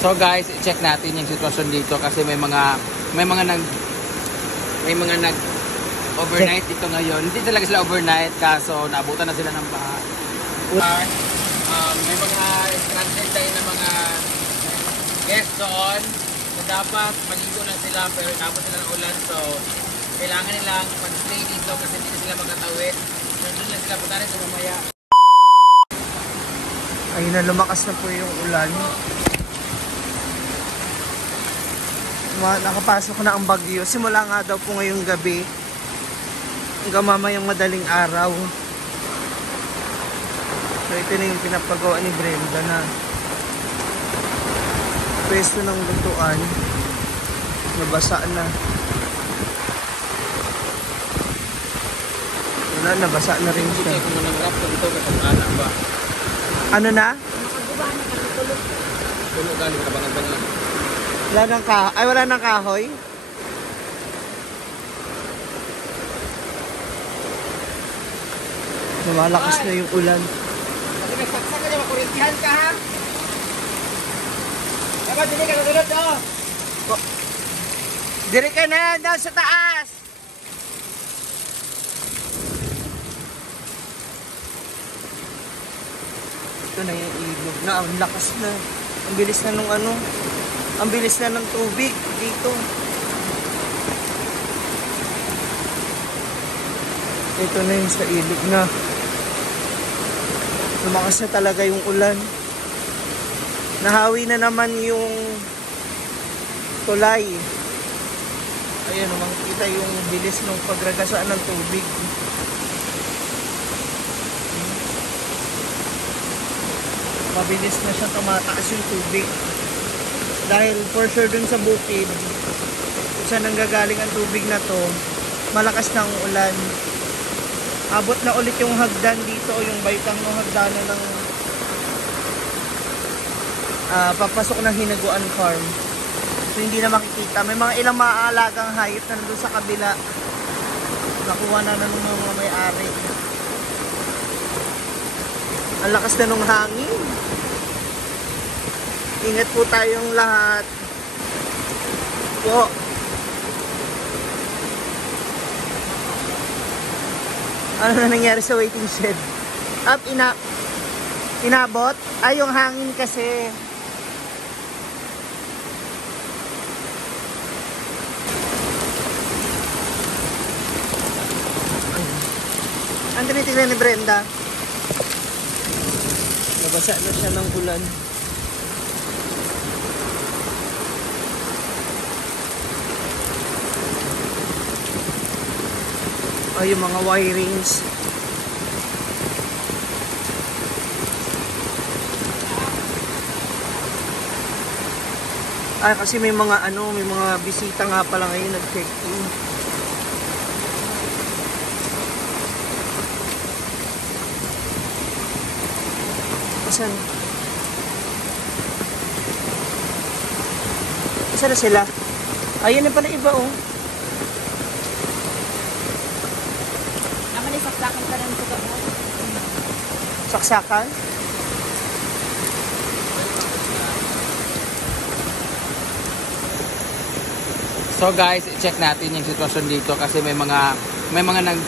So guys, i-check natin yung sitwasyon dito kasi may mga nag overnight dito ngayon. Hindi talaga sila overnight kaso naabutan na sila ng baha. May mga stranded tayo na mga guests doon. So dapat maligo lang sila pero nabot sila ng ulan. So kailangan nilang mag-stay dito kasi hindi sila magkatawid. Nandun lang sila punta rin sa mamaya. Ayun na, lumakas na po yung ulan. Nakapasok na ang bagyo. Simula nga daw po ngayong gabi hanggang mamayang madaling araw. So ito na yung pinapagawa ni Brenda na pwesto ng lutuan. Nabasa na. Wala, nabasa na rin siya. Ano na? Tulog galing kabangan-bangan. Wala nang kahoy. Ay, wala nang kahoy. Lumalakas na yung ulan. Saksak ka niya, makurintihan ka ha? Dapat hindi ka nasunod no? Dire ka na daw sa taas. Ito na yung ilog na. Ang lakas na. Ang bilis na nung ano. Ang bilis na ng tubig dito. Ito na yung sa ilog na. Lumakas na talaga yung ulan. Nahawi na naman yung tulay. Ayan, makikita yung bilis ng pagragasaan ng tubig. Mabilis na siya tumataas yung tubig. Dahil for sure dun sa bukid, kung saan nanggagaling ang tubig na to, malakas na ang ulan. Abot na ulit yung hagdan dito, yung baitang ng hagdanan ng papasok ng Hinaguan Farm. So hindi na makikita. May mga ilang maaalagang hayop na nandun sa kabila. Nakuha na ng mga may-ari. Ang lakas na nung hangin. Ingat po tayong lahat. Po. Ano na nangyari sa waiting shed? Up, inabot? Ay, yung hangin kasi. Ang tinitignan ni Brenda. Nabasa na siya ng ulan. Ay, yung mga wirings. Ay, kasi may mga may mga bisita nga pala ngayon nag-check-in. Asan? Asan na sila? Ayun na pala iba oh. Saksakan ka rin sa Saksakan? So guys, i-check natin yung sitwasyon dito kasi may mga nag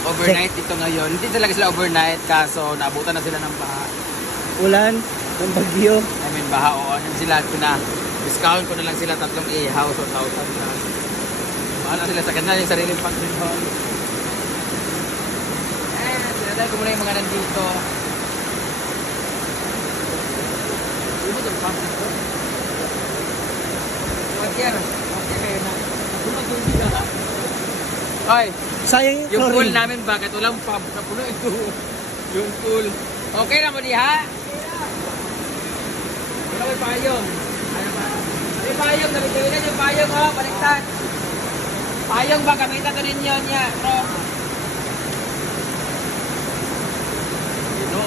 overnight dito ngayon. Hindi talaga sila overnight kaso naabutan na sila ng baha. Ulan, ng bagyo. I mean baha o ano sila discount ko na lang sila 3 ihaw so 1,000 na. Bahala sila sa kanila yung sariling pagdinhon. Sinadal ko muna yung mga nandito. Hindi mo ito pangsin ko. Hoy, Sayang yung pool namin bakit walang pump na puno ito. Yung pool. Okay na mo diha? Wala may payong. Ano ba? May payong, nabitiwinan yung payong oh, baliktad. Payong ba gamitan ko ninyo niya, bro? No.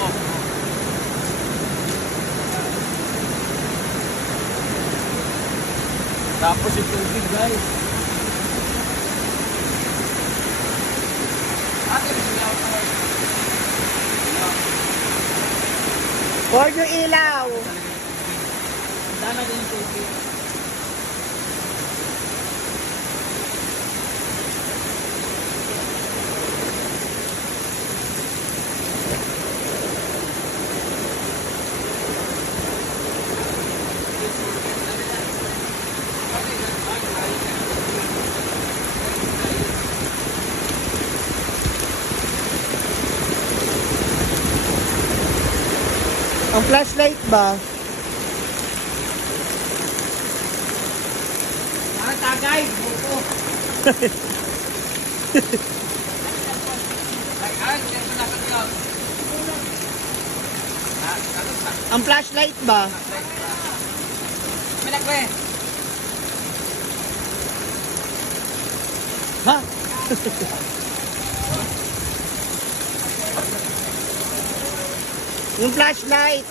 Tapos yung tubig guys. Huwag yung ilaw. Sana din yung tubig. Ang flashlight ba? Parang tagay, buko. Ay, yan na kanyo. Ang flashlight ba? Minakwe. Ha? Yung flashlight.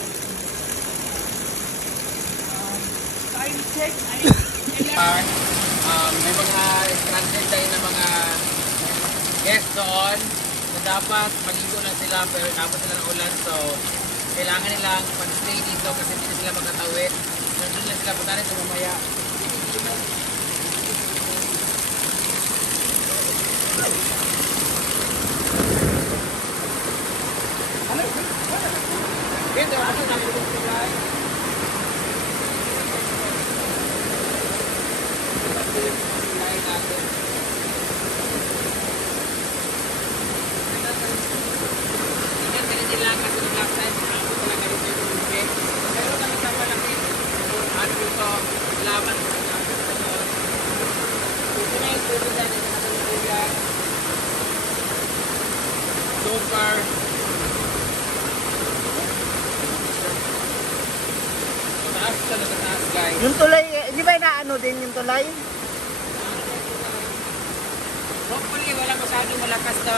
Time check. May mga stranded tayo na mga guests doon na dapat maligo na sila pero tapos sila ng ulan, so kailangan nilang mag-stay dito kasi hindi na sila magkatawid. So doon na sila punta rin sa mamaya. Dito, ako namin sila. So far, mataas talaga taas, guys. Yung tulay, di ba inaano din yung tulay? Hopefully, wala masyadong malakas na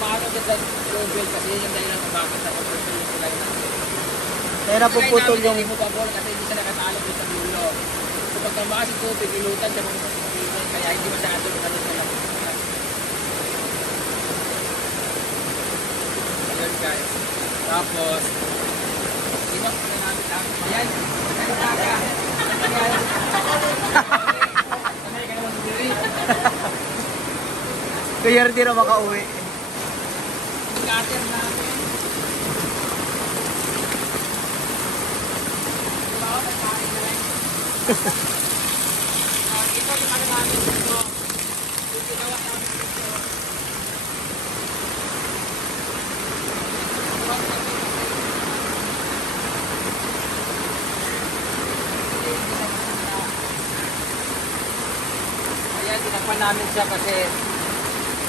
paano ganda level kasi yun yung dahilan kung bakit napapagpapagpapag sila yun. Kaya napuputol yung... Hindi mo pabor kasi hindi siya nakatalo dito sa dulo. So pag tumakas yung tubig, ilutan siya mga pagpapagpapag kaya hindi masyado ano sa lakas. Ayun guys. Tapos, sino? Ayan. Ano taga? Sanay ka naman sa diri. Kaya rin na makauwi. Cutter namin. Diba? Nagpain na rin. Ito yung ano namin dito. Yung ginawa namin dito. Ayan, tinakpan namin siya kasi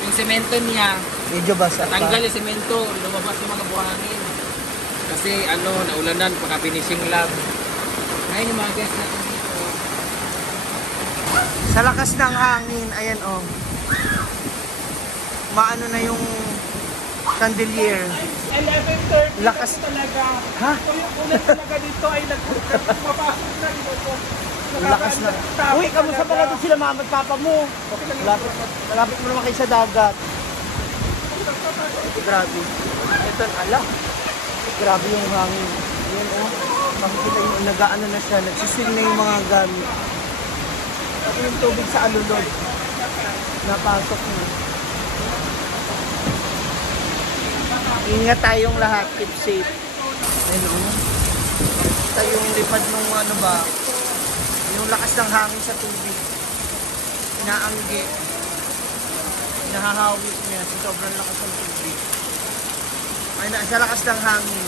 yung semento niya, Medyo basa pa. tanggal yung semento, lumabas yung mga buhangin. Kasi ano, naulanan, paka-finishing lang. Ngayon yung mga guests natin dito. Sa lakas ng hangin, ayan oh. Maano na yung chandelier. 11:30 Lakas. talaga. Ha? Kung yung ulan talaga dito ay nagpapasok na dito. Lakas na. Uy, kamusta pala doon sila mama at papa mo? Malapit mo naman kayo sa dagat. Grabe. Ito, ala. Grabe yung hangin. Ayan oh. Makikita yung nag-ano na siya. Nagsiswing na yung mga gamit. At yung tubig sa alulod. Napasok na. Ingat tayong lahat. Keep safe. Ayun o. Basta yung lipad nung ano ba, yung lakas ng hangin sa tubig. Inaanggi. Nahahawit niya sa sobrang lakas ng tubig. Ay, sa lakas ng hangin.